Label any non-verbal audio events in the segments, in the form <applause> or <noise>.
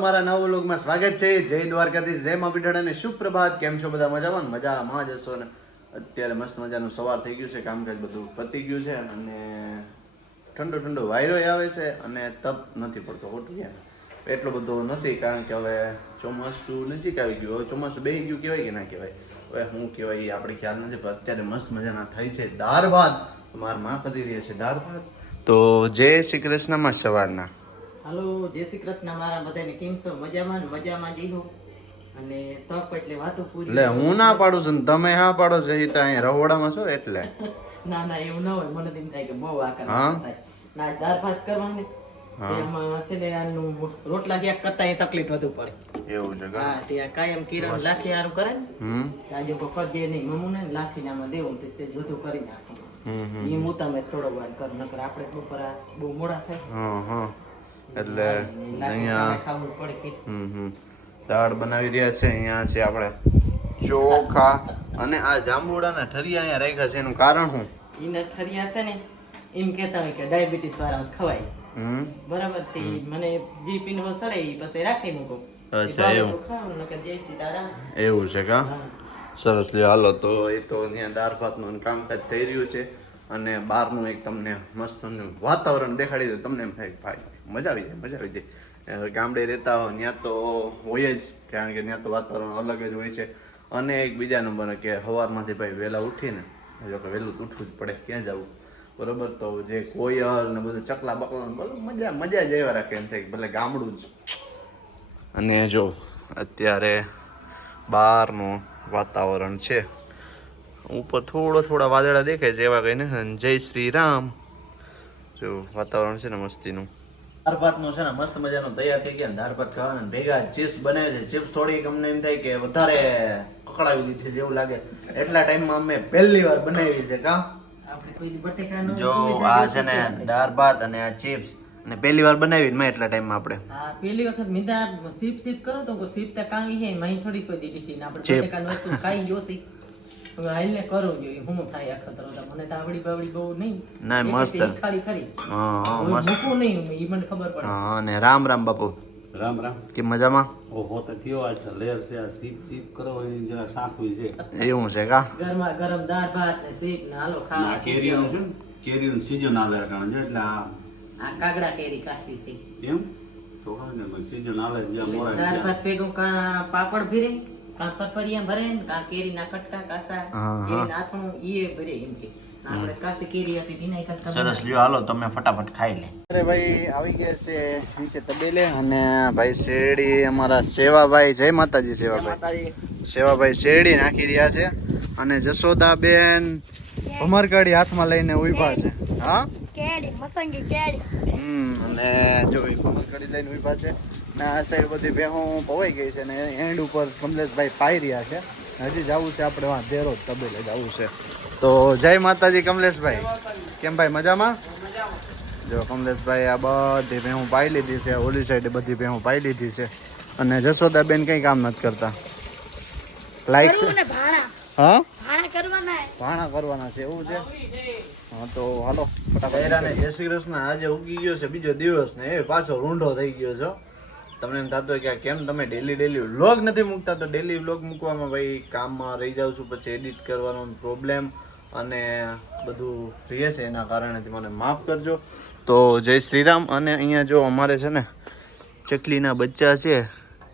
મારા નવા સ્વાગત છે. જય દ્વારકાધીશ, જય મા પીઠળ અને સુપ્રભાત. કેમ છો બધા મજામાં? મજામાં જ હશો ને? અત્યારે મસ્ત મજાનું સવાર થઈ ગયું છે, કામકાજ બધું પતી ગયું છે અને ઠંડો ઠંડો વાયરો આવે છે અને તપ નથી પડતો ખોટું એટલો બધો નથી, કારણ કે હવે ચોમાસું નજીક આવી ગયું. હવે ચોમાસું બેસી ગયું કહેવાય કે ના કહેવાય? હવે શું કહેવાય એ આપણે ખ્યાલ નથી, પણ અત્યારે મસ્ત મજાના થાય છે દાળ ભાત. મારા માં પતી રહ્યા છે દાળ ભાત. તો જય શ્રી કૃષ્ણમાં સવારના. હાલો જય શ્રી કૃષ્ણ મારા બધાને. કેમ છો? મજામાં ને? મજામાં જીહો અને તપ એટલે વાતો પૂરી એટલે હું ના પાડું છું ને તમે હા પાડો છો એ તો અહીં રહોડામાં છો એટલે. <laughs> ના ના એવું ના હોય. મને એમ થાય કે બહુ આકાર થાય. ના દાળ ભાત કરવાને. એમાં છે ને આનું રોટલા ક્યાંક કરતા એ તકલીફ વધુ પડે. એવું છે હા ત્યાં કાયમ કિરણ લાખી હારું કરે ને. આજે કોઈ કરજે નહીં મમ્મી ને લાખીને આમાં દેવું તે સેજ વધુ કરી નાખું. એ હું તમે સોડવવાનું કર નકર આપણે બપોરા બહુ મોડા થાય. હા હા. એટલે અહીંયા હમ હમ. દાળ બનાવી રહ્યા છે અહીંયા છે આપણે ચોખા અને આ જાંબુડાના ઠરિયા અહીંયા રાખ્યા છે એનું કારણ શું? એના ઠરિયા છે ને એમ કહેતા હોય કે ડાયાબિટીસ વાળા ખવાય. હમ. બરાબર તે મને જે પીનો સડે એ પછી રાખી મૂકો. અચ્છા, એવું. એવું છે કા? સરસ લે હાલો તો એ તો ત્યાં દાળ ભાતનું કામકાજ થઈ રહ્યું છે. અને બહારનું એક તમને મસ્ત વાતાવરણ દેખાડી દે. તમને એમ થાય ભાઈ, મજા આવી જાય, મજા આવી જાય. ગામડે રહેતા હો ત્યાં તો હોય જ, કારણ કે ત્યાં તો વાતાવરણ અલગ જ હોય છે. અને એક બીજા નંબર કે સવારમાંથી ભાઈ વહેલા ઉઠીને, જો કે વહેલું ઉઠવું જ પડે, ક્યાં જવું? બરોબર? તો જે કોયલ ને બધું ચકલા બકલા બધું મજા મજા જ એવા રાખે એમ થાય ભલે ગામડું જ. અને જો, અત્યારે બહારનું વાતાવરણ છે. ઉપર થોડો થોડા વાદળા દેખાય છે એવા કઈ નથી જય શ્રી રામ જો વાતાવરણ છે ને મસ્તીનું. દાળ ભાતનું છે ને મસ્ત મજાનું તૈયાર થઈ ગયા દાળ ભાત ખાવાના ભેગા ચિપ્સ બનાવે છે. ચિપ્સ થોડીક અમને એમ થાય કે વધારે કકડાવી દીધી છે એવું લાગે. એટલા ટાઈમમાં અમે પહેલી વાર બનાવી છે કા? કોઈ જો આ છે ને. દાળ ભાત અને આ ચિપ્સ અને પહેલી વાર બનાવી મેં એટલા ટાઈમમાં આપણે. હા પેલી વખત મીધા સીપ સીપ કરો તો સીપ તો કાંગી છે મહી થોડી કોઈ દીધી આપણે. બટેકાની વસ્તુ ખાઈ જોશી હવે કરો જોઈએ હું થાય આ ખતરો મને તો આવડી બાવડી બહુ નહીં. ના, મસ્ત. ખાલી ખરી. હા મસ્ત. મૂકવું નહીં ઈ મને ખબર પડે. હા ને રામ રામ બાપુ. રામ રામ. કે મજામાં? ઓહો તો થયો આજ તો લેર છે આ સીપ સીપ કરો એની જરા સાખવી છે. એવું છે કા? ગરમા ગરમ દાળ ભાત ને સીપ ને હાલો આ ખાવા કેરીનું છે ને? કેરીનું સીઝન આવે કારણ છે એટલે આ આ કાગડા કેરી કાસી છે. એમ તો હા ને સીઝન આવે જે મોરા દાળ ભાત ભેગું કા પાપડ ભરે? કાં પરપરિયા ભરે ને કાં કેરીના કટકા કાસા. કેરીના આથણું ઈએ ભરે એમ કે. આપણે કાસે કેરી હતી તેના કટકા સરસ લ્યો હાલો તમે ફટાફટ ખાઈ લે. અરે ભાઈ આવી ગયા છે નીચે તબેલે અને ભાઈ શેરડી અમારા સેવાભાઈ જય માતાજી સેવાભાઈ. સેવાભાઈ શેરડી નાખી રહ્યા છે અને જશોદાબેન ભમરકડી હાથમાં લઈને ઊભા છે. હા? કેડી મસંગી કેડી હમ અને જો ભમરકડી લઈને ઊભા છે. ને આ સાઈડ બધી ભેહું પવાઈ ગઈ છે ને એન્ડ ઉપર કમલેશભાઈ પાઈ રહ્યા છે. હજી જવું છે આપણે વાં દેરો તબેલે જવું છે. તો જય માતાજી કમલેશભાઈ. કેમ ભાઈ મજામાં? જો કમલેશભાઈ આ બધી ભેહું પાઈ લીધી છે ઓલી સાઈડે બધી ભેહું પાઈ લીધી છે. અને જશોદાબેન કંઈ કામ નથી કરતા. લાઈક છે. ભાણા. હા? ભાણા કરવાના હે. ભાણા કરવાના છે એવું છે? હા તો હાલો ફટાફટ. જય શ્રી કૃષ્ણ આજે ઉગી ગયો છે બીજો દિવસ ને એ પાછો રૂંઢો થઈ ગયો છો. તમને એમ થતું હોય કે કેમ તમે ડેલી ડેલી વ્લોગ નથી મૂકતા, તો ડેલી વ્લોગ મૂકવામાં ભાઈ કામમાં રહી જાઉં છું, પછી એડિટ કરવાનો પ્રોબ્લેમ અને બધું રહે છે એના કારણે મને માફ કરજો. તો જય શ્રીરામ. અને અહીંયા જો અમારે છે ને ચકલીના બચ્ચા છે,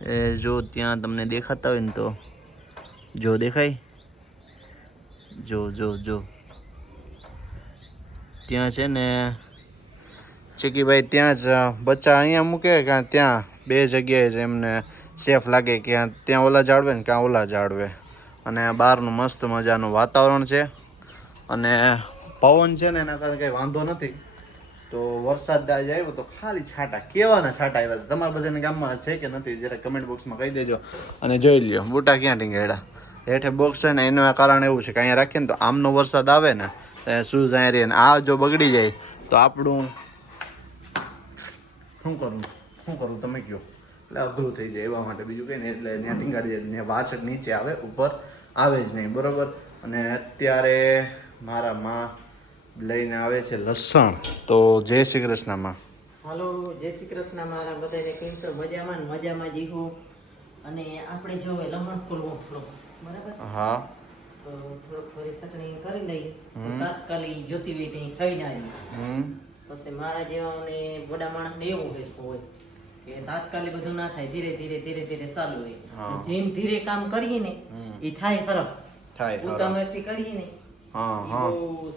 એ જો ત્યાં તમને દેખાતા હોય ને તો જો દેખાય. જો જો જો. ત્યાં છે ને ચીકીભાઈ ત્યાં જ બચ્ચા અહીંયા મૂકે કે ત્યાં બે જગ્યાએ જ એમને સેફ લાગે કે ત્યાં ઓલા જાળવે ને ક્યાં ઓલા જાળવે. અને બહારનું મસ્ત મજાનું વાતાવરણ છે. અને પવન છે ને એના કારણે કંઈ વાંધો નથી. તો વરસાદ આજે આવ્યો તો ખાલી છાંટા. કેવાના છાંટા આવ્યા હતા તમારા બધાને ગામમાં છે કે નથી? જરા કમેન્ટ બોક્સમાં કહી દેજો. અને જોઈ લ્યો બૂટા ક્યાં ટીંગેડા હેઠે બોક્સ છે ને એનું કારણ એવું છે કે અહીંયા રાખીએ ને તો આમનો વરસાદ આવે ને શૂઝ અહીંયા રહીએ ને, આ જો બગડી જાય તો આપણું શું કરું? શું કરું? તમે કહો. એટલે અઘરું થઈ જાય એવા માટે. બીજું કંઈ નહીં એટલે ત્યાં ટીંગાડી જાય. ત્યાં વાછટ નીચે આવે ઉપર આવે જ નહીં. બરાબર? અને અત્યારે મારા માં લઈને આવે છે લસણ. તો જય શ્રી કૃષ્ણમાં હાલો જય શ્રી કૃષ્ણ મારા બધાને કેમ છો? મજામાં ને મજામાં જ હું? અને આપણે જો હવે લમણ ખોલવો થોડો. બરાબર? હા. તો થોડોક ફરી સકણી કરી લઈ. તાત્કાલિક જોતી હોય ત્યાં ખાઈ ના આવી પછી મારા જેવાને બોડા માણસને એવું હોય હોય કે તાત્કાલિક બધું ના થાય ધીરે ધીરે ધીરે ધીરે ચાલુ હોય. જેમ ધીરે કામ કરીએ ને એ થાય ખરો થાય ખરો. ઉતાવળથી કરીએ ને હા હા.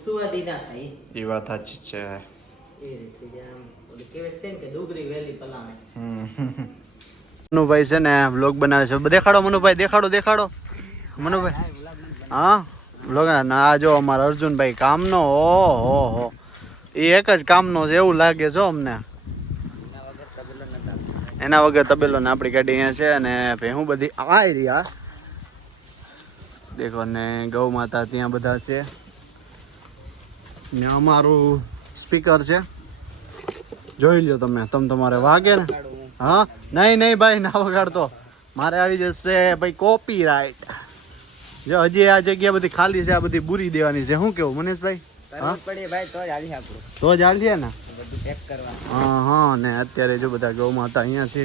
સુવાદી ના થાય એ વાત સાચી છે. એ રીતે આમ છે ને કે મનુભાઈ છે ને વ્લોગ બનાવે છે. દેખાડો મનુભાઈ દેખાડો દેખાડો. મનુભાઈ. હા? વ્લોગ ના જો અમારા અર્જુનભાઈ. કામનો ઓહો હો. એ એક જ કામનો છે, એવું લાગે છો અમને. એના વગર તબેલો ને આપણી ગાડી અહીંયા છે અને ભેહું બધી આ. રહ્યા દેખો ને, ગૌ માતા ત્યાં બધા છે. ને અમારું સ્પીકર છે. જોઈ લ્યો તમે તમે તમારે વાગે ને? હા? નહીં નહીં ભાઈ, ના વગાડતો. મારે આવી જશે ભાઈ કોપી રાઈટ જો હજી આ જગ્યા બધી ખાલી છે, આ બધી બુરી દેવાની છે. શું કેવું, મનીષભાઈ? તો જ હાલશે ને? બધું પેક કરવા હા હા ને અત્યારે જો બધા ગૌ માતા અહીંયા છે.